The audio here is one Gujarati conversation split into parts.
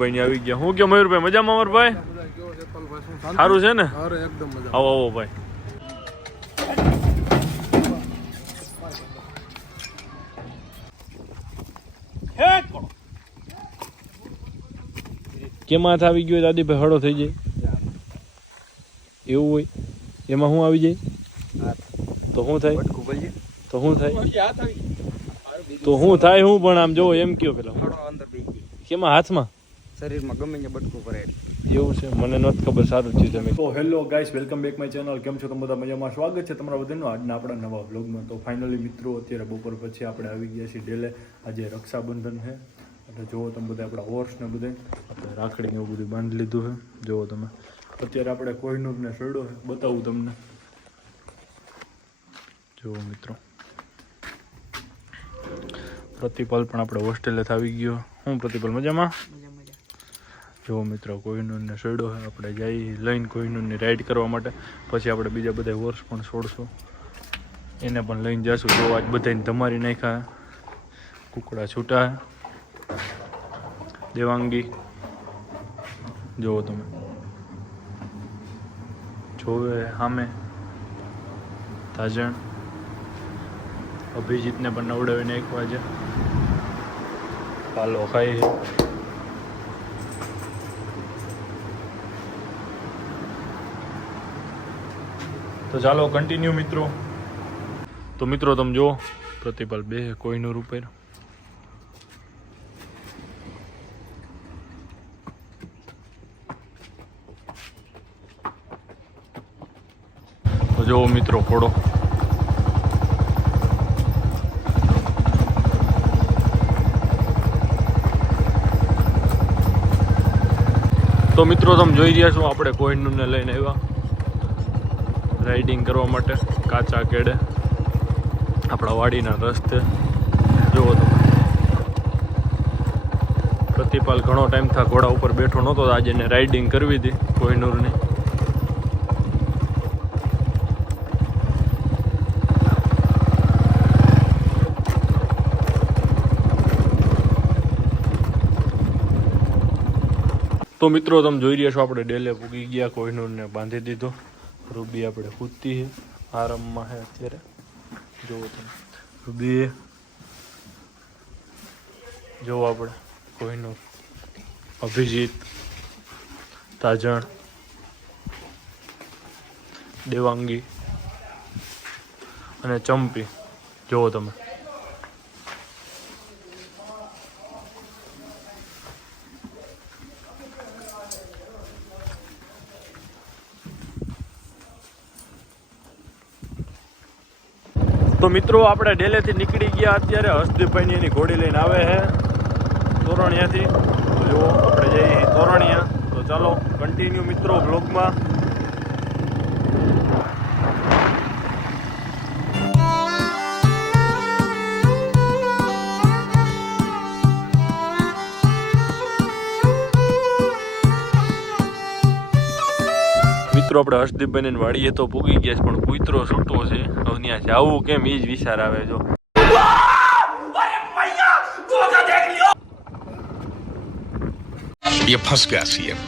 ભાઈ ની આવી ગયા. હું કે મયુરભાઈ મજામાં? અમાર ભાઈ સારું છે ને? એકદમ મજા. આવો આવો ભાઈ. કેમાં આવી ગયો દાદીભાઈ? હળો થઈ જાય એવું હોય એમાં શું આવી જાય તો શું થાય? તો શું થાય? તો શું થાય? હું પણ આમ જોવો એમ કયો પેલા કેમાં હાથમાં શરીરમાં ગમે ને બટકું કરે એવું છે? મને નથી ખબર. સારું છે તમે. તો hello guys, welcome back my channel. કેમ છો તમે બધા? મજામાં? સ્વાગત છે તમારા બધાનું આજના આપણા નવા વ્લોગમાં. તો ફાઇનલી મિત્રો અત્યારે બપોર પછી આપણે આવી ગયા છીએ ડેલે. આજે રક્ષાબંધન છે એટલે જુઓ તમે બધા આપણા હોર્સ ને બધે આપણે રાખડી એવું બધું બાંધી લીધું છે. જુઓ તમે અત્યારે આપણે કોહિનૂરને સડ્યો છે, બતાવું તમને. જુઓ મિત્રો પ્રતિપલ પણ આપણે હોસ્ટેલેથી આવી ગયો. હું પ્રતિપલ મજામાં? જો મિત્રો કોહિનૂરને સડ્યો છે, આપણે જઈ લઈને કોહિનૂરની રાઈડ કરવા માટે. પછી આપણે બીજા બધા હોર્સ પણ છોડશું, એને પણ લઈને જઈશું. જો આજ બધાને ધમારી નાખ્યા. કુકડા છૂટા દેવાંગી જુઓ તમે, જોવે સામે તાજણ. અભિજીતને પણ નવડાવીને એક વાગે પાલો ખાઈ છે. તો ચાલો કન્ટિન્યુ મિત્રો. તો મિત્રો તમે જુઓ પ્રતિપલ બે કોઈનું રૂપિયા. તો જુઓ મિત્રો ફોડો. તો મિત્રો તમે જોઈ રહ્યા છો આપણે કોહિનૂરને લઈને આવ્યા રાઇડિંગ કરવા માટે કાચા કેડે આપણા વાડીના રસ્તે. જુઓ તમે પ્રતિપાલ ઘણો ટાઈમ થા ઘોડા ઉપર બેઠો નહોતો, આજે એને રાઇડિંગ કરવી હતી કોહિનૂરની. તો મિત્રો તમે જોઈ રહ્યા છો આપણે ડેલે પૂગી ગયા, કોહિનૂરને બાંધી દીધો. રૂબી આપણે કૂદતી છે, આરામમાં છે અત્યારે. જુઓ તમે રૂબી, જુઓ આપણે કોહિનૂર, અભિજીત, તાજણ, દેવાંગી અને ચંપી. જુઓ તમે તો મિત્રો આપણે ડેલેથી નીકળી ગયા. અત્યારે હર્ષદીપભાઈની એની ઘોડી લઈને આવે છે તોરણિયાથી. તો જો આપણે જઈએ તોરણિયા. તો ચાલો કન્ટિન્યુ મિત્રો બ્લોગમાં. મિત્રો આપણે હર્ષદીપભાઈને વાડીએ તો પૂગી ગયા છે, પણ કૂતરો છૂટો છે. હવે ત્યાં જવું કેમ એ જ વિચાર આવે. જો ये फंस गया सीएम.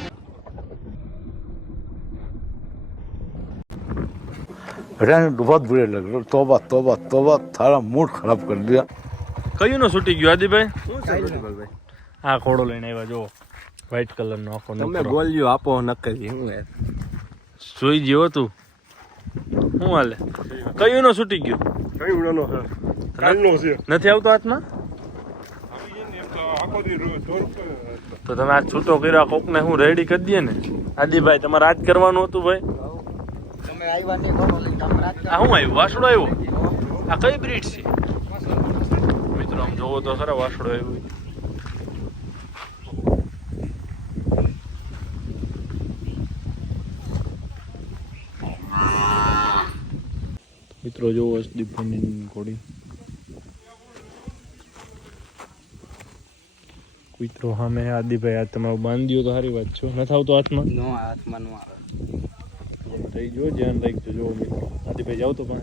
बहुत बुरे लग रहे. तौबा तौबा तौबा, थारा मूड खराब कर दिया. કયું નો છૂટી ગયો આદિભાઈ? આ ઘોડો લઈને આવ્યા. જો વ્હાઈટ કલરનો આખો તમે નકરો. બોલ્યો આપો નકરી હું જોઈ ગયો તું શું હાલે? કયું નો છૂટી ગયો? કઈ ઉડાનો છે કાલનો છે નથી આવતો હાથમાં? તો તમે આજ છૂટો કર્યો. કોકને હું રેડી કરી દઈએ ને. આદિભાઈ તમારે આજ કરવાનું હતું ભાઈ. તમે આવ્યા ને કોનો લઈને કામ રાખ. આ શું આવ્યું? વાસડો આવ્યો? આ કઈ બ્રીડ છે મિત્રો? આમ જોવો તો ખરા વાસડો આવ્યો. મિત્રો જોવો હર્ષદીપભાઈની ઘોડી. કૂતરો સામે. આદિભાઈ આ તમે બાંધ્યો તો સારી વાત છો. નથી આવતો હાથમાં? નો હાથમાં નો આવે. થઈ ગયો, ધ્યાન રાખજો. જોવો મિત્રો આદિભાઈ જાવ તો પણ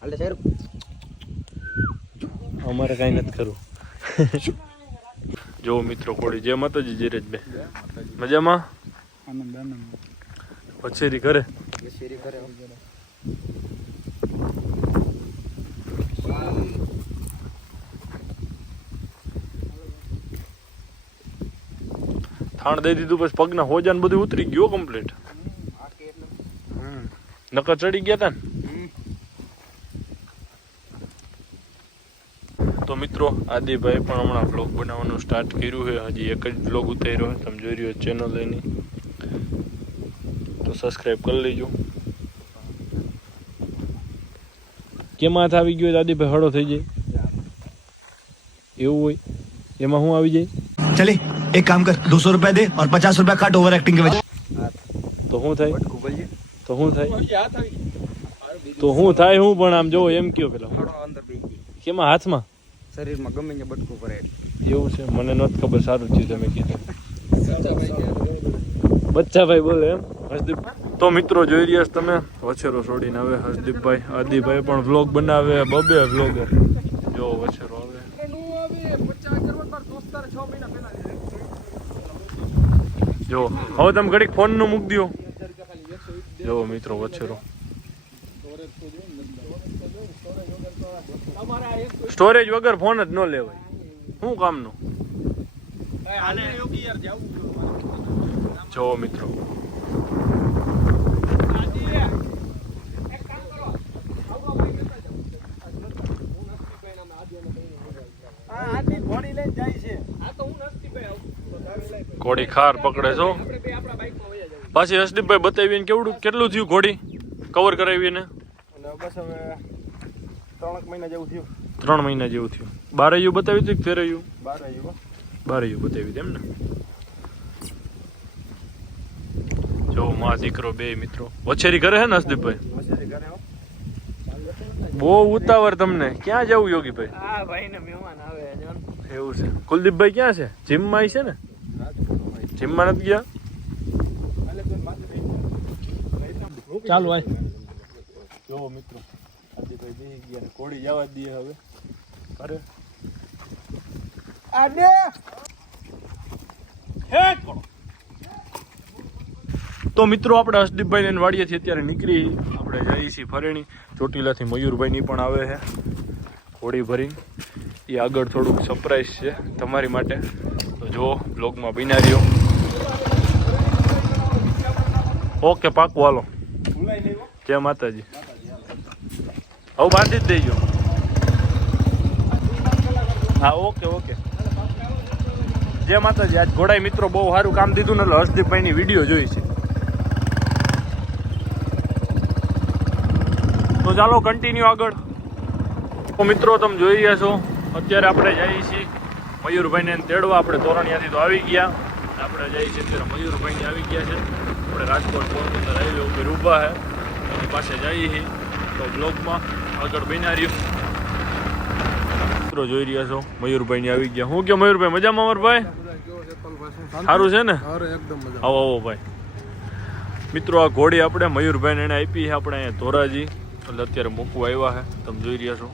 હાલે સર અમારે કાંઈ નથી કરવું. જો મિત્રો કોળી જય માતાજી જીરેશભાઈ મજામાં પછેરી કરે થાણ દઈ દીધું પછી પગના હોજાન બધું ઉતરી ગયો કમ્પ્લીટ. નકર ચડી ગયા તા ને. તો મિત્રો આદિભાઈ પણ હમણાં બ્લોગ બનાવવાનું સ્ટાર્ટ કર્યું છે. હજી એક જ બ્લોગ ઉતાર્યો છે, તમે જોઈ રહ્યો ચેનલ એની, તો સબસ્ક્રાઈબ કરી લેજો. કેમાં હાથ આવી ગયો આદિભાઈ હળો થઈ જાય એવું હોય એમાં શું આવી જાય? चले एक काम कर 200 रुपया दे और 50 रुपया काट ओवर एक्टिंग के वजह તો શું થાય? તો શું થાય? તો શું થાય? હું પણ આમ જોવો એમ કયો પેલા કેમાં હાથમાં શરીરમાં ગમે ને બટકું ભરે એવું છે? મને નથી ખબર. સારું થયું તમે કીધું. બચ્ચાભાઈ બોલે એમ હર્ષદીપ. તો મિત્રો જોઈ રહ્યા છો તમે વછેરો છોડીને આવે હર્ષદીપભાઈ. આદિભાઈ પણ વ્લોગ બનાવે, બબે વ્લોગર. જો વછેરો આવે. જો હવે તમે ઘડીક ફોન નું મૂકી દો. જો મિત્રો વછેરો સ્ટોરેજ વગર ફોન જ ન લેવાય. શું કામનું? જો મિત્રો ઘોડી ખાર પકડે છો. પાછી હર્ષદીપભાઈ બતાવીને કેટલું થયું ઘોડી કવર કરાવીને? બસ હવે 3 મહિના જેવું થયું. 3 મહિના જેવું થયું. બારૈયું બતાવી હતું કે તેરૈયું? બારૈયું બતાવી હતું એમ ને. જો માં દીકરો બે મિત્રો વછેરી કરે છે ને હર્ષદીપભાઈ? બહુ ઉતાવળ તમને. ક્યાં જવું યોગીભાઈ? એવું છે. કુલદીપભાઈ ક્યાં છે? જીમમાં છે ને? જીમમાં નથી ગયા? ચાલો આય. જો મિત્રો આદિભાઈ બેસી ગયા, કોળી જવા દઈએ હવે. અરે તો મિત્રો આપણે હર્ષદીપભાઈ ને વાડીએથી અત્યારે નીકળી આપણે જઈએ છીએ ફરેણી. ચોટીલાથી મયુરભાઈની પણ આવે છે ઘોડી ભરી. એ આગળ થોડુંક સરપ્રાઈઝ છે તમારી માટે, તો જો બ્લોગમાં બિના રહ્યો. ઓકે પાકું હાલો. જય માતાજી. હવે બાંધી જ દેજો. હા ઓકે ઓકે. જય માતાજી. આજ ઘોડાઈ મિત્રો બહુ સારું કામ દીધું ને એટલે હર્ષદીપભાઈની વિડીયો જોઈ છે. તો ચાલો કન્ટિન્યુ આગળ. તો મિત્રો તમે જોઈ રહ્યા છો અત્યારે આપણે જઈએ છીએ મયુરભાઈને તેડવા. આપણે તોરણિયાથી તો આવી ગયા, આપણે જઈએ છીએ અત્યારે મયુરભાઈને આવી ગયા છે. આપણે રાજકોટ પોરબંદર હાઈવે ઉપર ઊભા છે, એની પાસે જઈએ છીએ. તો બ્લોગમાં આગળ બન્યા રહ્યું. મિત્રો જોઈ રહ્યા છો મયુરભાઈને આવી ગયા. હું કે મયુરભાઈ મજામાં? અમારભાઈ સારું છે ને? આવો આવો ભાઈ. મિત્રો આ ઘોડી આપણે મયુરભાઈને એને આપી છે આપણે અહીંયા ધોરાજી, એટલે અત્યારે મૂકવા આવ્યા છે. તમે જોઈ રહ્યા છો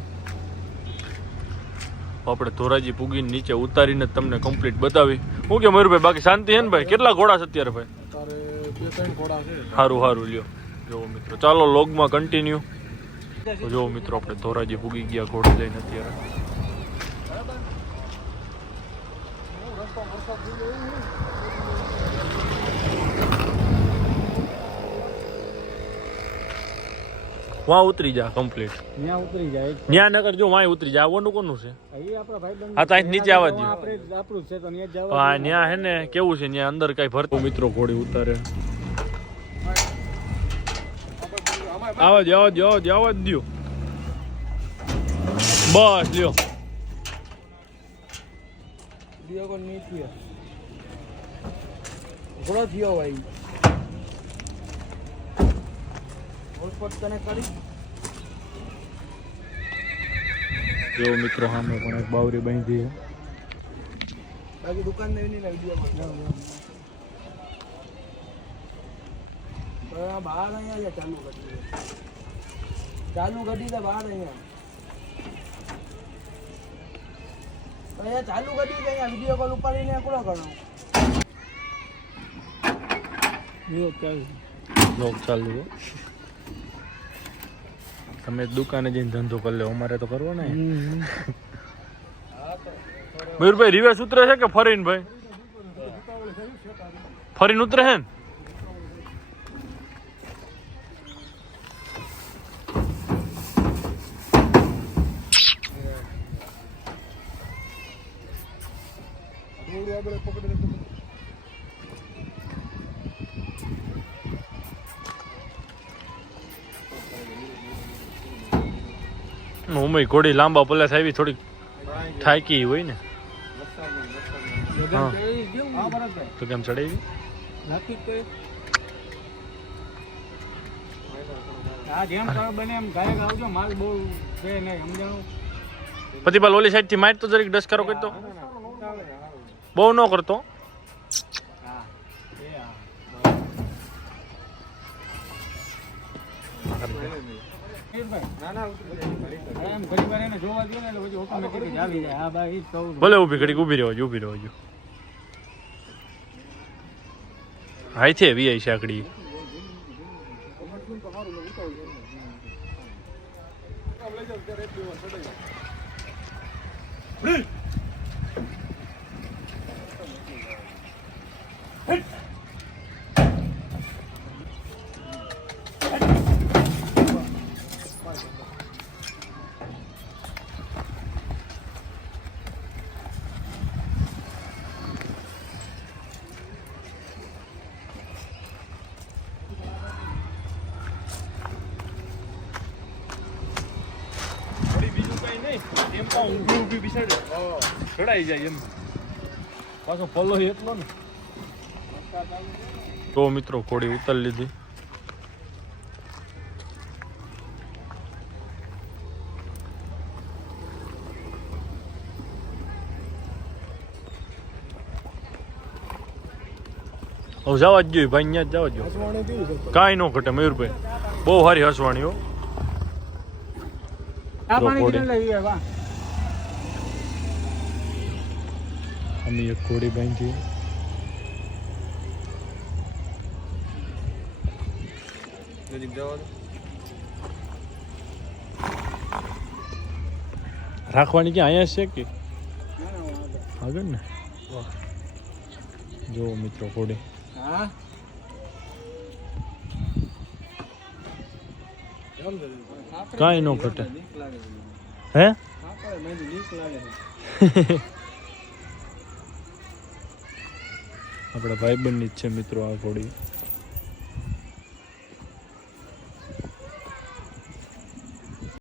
આપણે ધોરાજી પૂગીને નીચે ઉતારીને તમને કમ્પ્લીટ બતાવી. હું કે મયુરભાઈ બાકી શાંતિ છે ને ભાઈ? કેટલા ઘોડા છે અત્યારે ભાઈ? સારું સારું લ્યો. જો મિત્રો ચાલો લોગમાં કન્ટિન્યુ. જો મિત્રો આપણે ધોરાજી પૂગી ગયા ઘોડો લઈને અત્યારે. વાં ઉતરી જા કમ્પ્લીટ. ન્યા નગર જો વાંય ઉતરી જા. આવવાનું કોનું છે? હા તો અહીં નીચે આવવા દો. હા ન્યા હે ને કેવું છે ન્યા અંદર કઈ ભરતો મિત્રો ઘોડી ઉતારે. આવા દો આવા દો. બસ લ્યો. ઘોડો થયો ભાઈ. જો મિત્રો સામે પણ એક બાવરી બાંધી છે. બાકી દુકાન ને નહીં વિડીયો બહાર અહીંયા ચાલુ ઘટી તો બહાર અહીંયા અહીંયા ચાલુ કરી દે અહીંયા વિડીયો કોલ ઉપાડીને પૂરો કરો લોક ચાલુ છે. તમે દુકાને જઈને ધંધો કરી લો, અમારે તો કરવો ને. મયુરભાઈ રિવેશ ઉતરે છે કે ફરીને ભાઈ ફરીને ઉતરે છે ને? ઘોડી લાંબા પલ્લા આવી થોડીક થાકી હોય ને. હા તો કેમ ચડાવી? પ્રતિભાલ ઓલી સાઈડ થી માર તો જરીક ડસ્કારો કરતો, બહુ ન કરતો. ભલે ઉભી ઘડીક ઉભી રહેવા, ઉભી રહેવા. હાઈ છે વી આઈ સાકડી. ચડાઈ જાય એમ પાછો પલ્લો એટલો ને. તો મિત્રો ઘોડી ઉતારી લીધી. હવે જવા જ જોઈએ ભાઈ, અહીંયા જ જવા જ જોઈએ. કાંઈ ન ઘટે મયુરભાઈ, બહુ સારી હસવાણી હો. અમે એક ઘોડી બાંધી. રાખવાની ક્યાં અહીંયા છે કે આગળ ને? જો મિત્રો ઘોડી કાંઈ ન ઘટે. હે આપણા ભાઈબંધની જ છે મિત્રો આ ઘોડી.